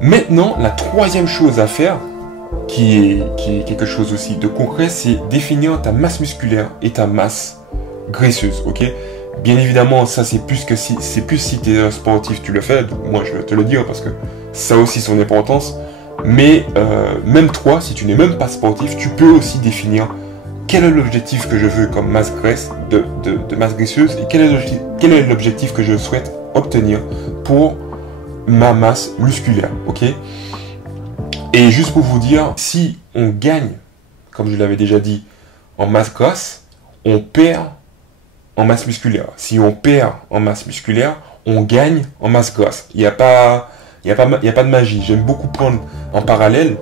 Maintenant, la troisième chose à faire, qui est quelque chose aussi de concret, c'est définir ta masse musculaire et ta masse graisseuse, ok? Bien évidemment, ça c'est plus si tu es un sportif, tu le fais, donc moi je vais te le dire parce que ça a aussi son importance, mais même toi, si tu n'es même pas sportif, tu peux aussi définir quel est l'objectif que je veux comme masse graisse, de masse graisseuse, et quel est l'objectif que je souhaite obtenir pour ma masse musculaire, ok? Et juste pour vous dire, si on gagne, comme je l'avais déjà dit, en masse grasse, on perd en masse musculaire. Si on perd en masse musculaire, on gagne en masse grasse. Il n'y a pas de magie. J'aime beaucoup prendre en parallèle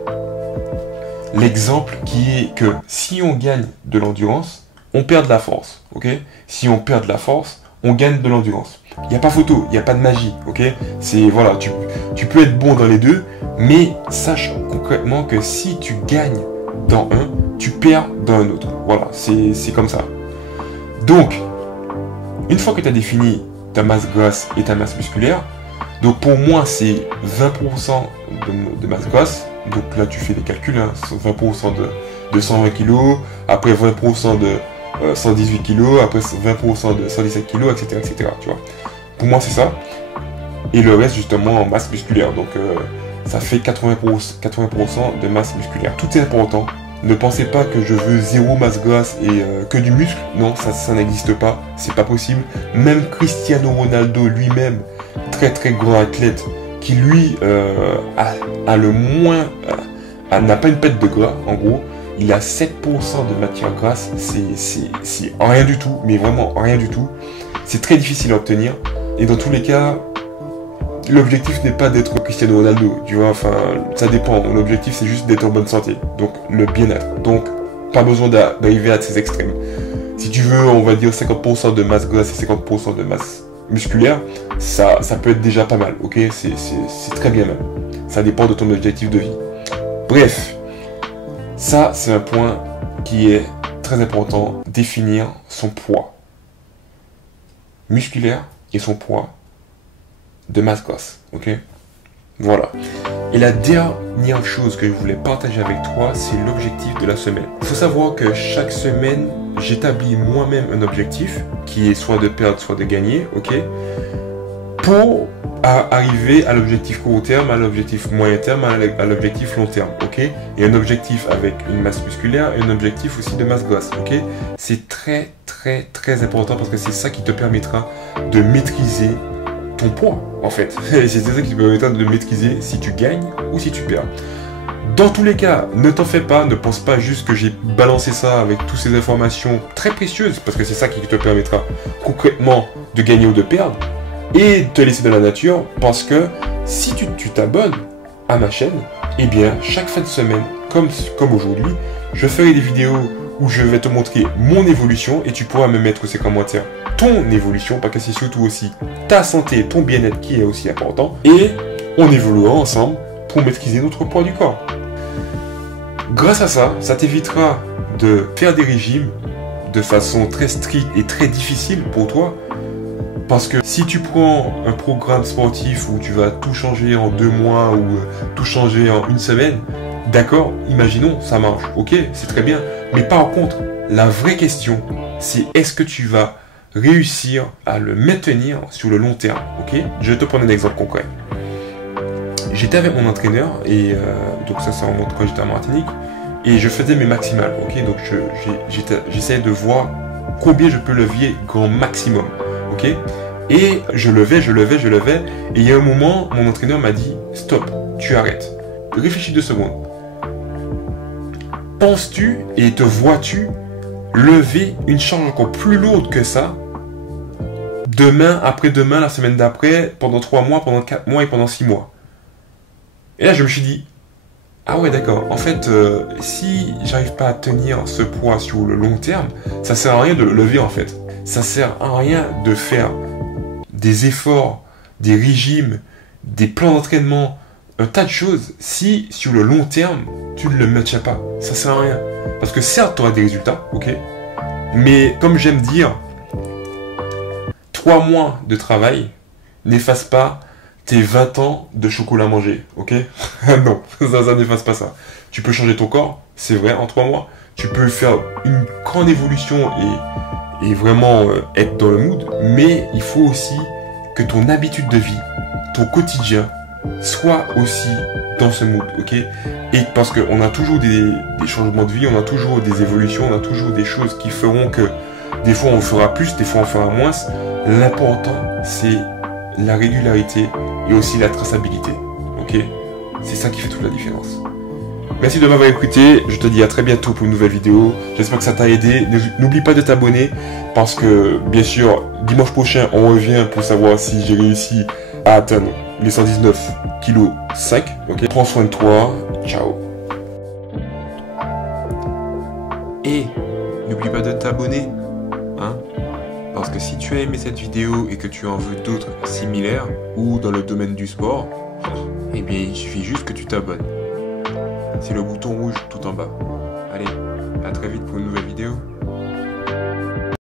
l'exemple qui est que si on gagne de l'endurance, on perd de la force, ok? Si on perd de la force, on gagne de l'endurance. Il n'y a pas photo, il n'y a pas de magie, ok? C'est, voilà, tu peux être bon dans les deux, mais sache concrètement que si tu gagnes dans un, tu perds dans un autre. Voilà, c'est comme ça. Donc, une fois que tu as défini ta masse grasse et ta masse musculaire, donc pour moi c'est 20% de masse grasse, donc là tu fais les calculs, hein, 20% de 120 kg, après 20% de 118 kg, après 20% de 117 kg, etc., etc. Tu vois. Pour moi c'est ça. Et le reste justement en masse musculaire. Donc ça fait 80% de masse musculaire. Tout est important. Ne pensez pas que je veux zéro masse grasse et que du muscle. Non, ça n'existe pas. C'est pas possible. Même Cristiano Ronaldo lui-même, très très grand athlète, qui lui a le moins, n'a pas une pète de gras en gros. Il a 7% de matière grasse. C'est rien du tout, mais vraiment rien du tout. C'est très difficile à obtenir. Et dans tous les cas, l'objectif n'est pas d'être Cristiano Ronaldo, tu vois, enfin, ça dépend. L'objectif, c'est juste d'être en bonne santé, donc le bien-être. Donc, pas besoin d'arriver à ces extrêmes. Si tu veux, on va dire 50% de masse grasse et 50% de masse musculaire, ça peut être déjà pas mal, ok? C'est très bien même. Ça dépend de ton objectif de vie. Bref, ça, c'est un point qui est très important, définir son poids musculaire et son poids de masse grasse, ok? Voilà. Et la dernière chose que je voulais partager avec toi, c'est l'objectif de la semaine. Il faut savoir que chaque semaine, j'établis moi-même un objectif, qui est soit de perdre, soit de gagner, ok? Pour arriver à l'objectif court terme, à l'objectif moyen terme, à l'objectif long terme, ok? Et un objectif avec une masse musculaire et un objectif aussi de masse grasse, ok? C'est très, très, très important parce que c'est ça qui te permettra de maîtriser ton poids, en fait. C'est ça qui te permettra de maîtriser si tu gagnes ou si tu perds. Dans tous les cas, ne t'en fais pas, ne pense pas juste que j'ai balancé ça avec toutes ces informations très précieuses, parce que c'est ça qui te permettra concrètement de gagner ou de perdre, et de te laisser dans la nature, parce que si tu t'abonnes à ma chaîne, eh bien, chaque fin de semaine, comme aujourd'hui, je ferai des vidéos où je vais te montrer mon évolution, et tu pourras me mettre ces commentaires ton évolution, parce que c'est surtout aussi ta santé, ton bien-être qui est aussi important, et on évoluera ensemble pour maîtriser notre poids du corps. Grâce à ça, ça t'évitera de faire des régimes de façon très stricte et très difficile pour toi, parce que si tu prends un programme sportif où tu vas tout changer en 2 mois ou tout changer en 1 semaine, d'accord, imaginons, ça marche, ok, c'est très bien, mais par contre, la vraie question, c'est est-ce que tu vas réussir à le maintenir sur le long terme, ok? Je vais te prendre un exemple concret. J'étais avec mon entraîneur, et donc ça remonte quand j'étais à Martinique, et je faisais mes maximales, ok? Donc j'essayais de voir combien je peux lever grand maximum, ok? Et je levais, et il y a un moment, mon entraîneur m'a dit, stop, tu arrêtes. Réfléchis 2 secondes. Penses-tu et te vois-tu lever une charge encore plus lourde que ça demain, après-demain, la semaine d'après, pendant 3 mois, pendant 4 mois et pendant 6 mois? Et là, je me suis dit, ah ouais, d'accord, en fait, si j'arrive pas à tenir ce poids sur le long terme, ça sert à rien de le lever en fait. Ça sert à rien de faire des efforts, des régimes, des plans d'entraînement, un tas de choses, si sur le long terme, tu ne le maintiens pas. Ça sert à rien. Parce que certes, tu auras des résultats, ok, mais comme j'aime dire, 3 mois de travail n'effacent pas tes 20 ans de chocolat mangé, ok? Non, ça n'efface pas ça. Tu peux changer ton corps, c'est vrai, en 3 mois. Tu peux faire une grande évolution et vraiment être dans le mood, mais il faut aussi que ton habitude de vie, ton quotidien, soit aussi dans ce mood, ok? Et parce qu'on a toujours des changements de vie, on a toujours des évolutions, on a toujours des choses qui feront que des fois on fera plus, des fois on fera moins. L'important, c'est la régularité et aussi la traçabilité, ok? C'est ça qui fait toute la différence. Merci de m'avoir écouté, je te dis à très bientôt pour une nouvelle vidéo. J'espère que ça t'a aidé. N'oublie pas de t'abonner parce que, bien sûr, dimanche prochain, on revient pour savoir si j'ai réussi à atteindre les 119 kg 5. Ok, prends soin de toi. Ciao. Et n'oublie pas de t'abonner, hein, parce que si tu as aimé cette vidéo et que tu en veux d'autres similaires ou dans le domaine du sport, eh bien, il suffit juste que tu t'abonnes. C'est le bouton rouge tout en bas. Allez, à très vite pour une nouvelle vidéo.